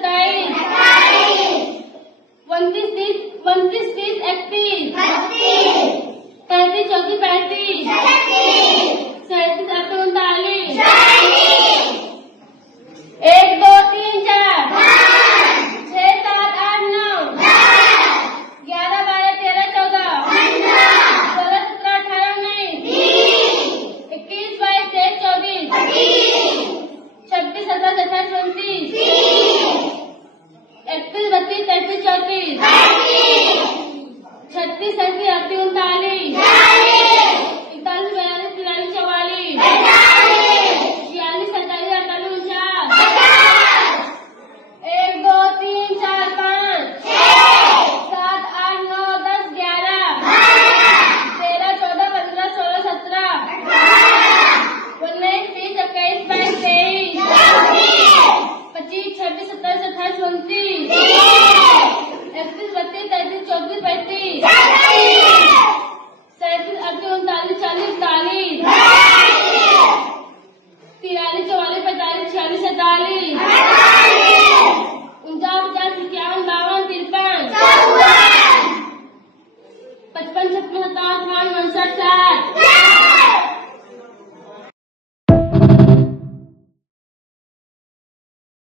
27 29 30 31 32 33 34 35 37 38 39 1 2 3 4 6 7 8 9 11 12 13 14 16 17 18 19 21 22 23 24 26 27 28 29 31 32 33 34 36 37 38 39 41 42 43 44 46 47 48 1 2 3 4 5 7 8 9 10 11 13 14 15 16 17 19 20 21 22 23 25 26 27 28 29 31 32 33 34 35 37 38 39 40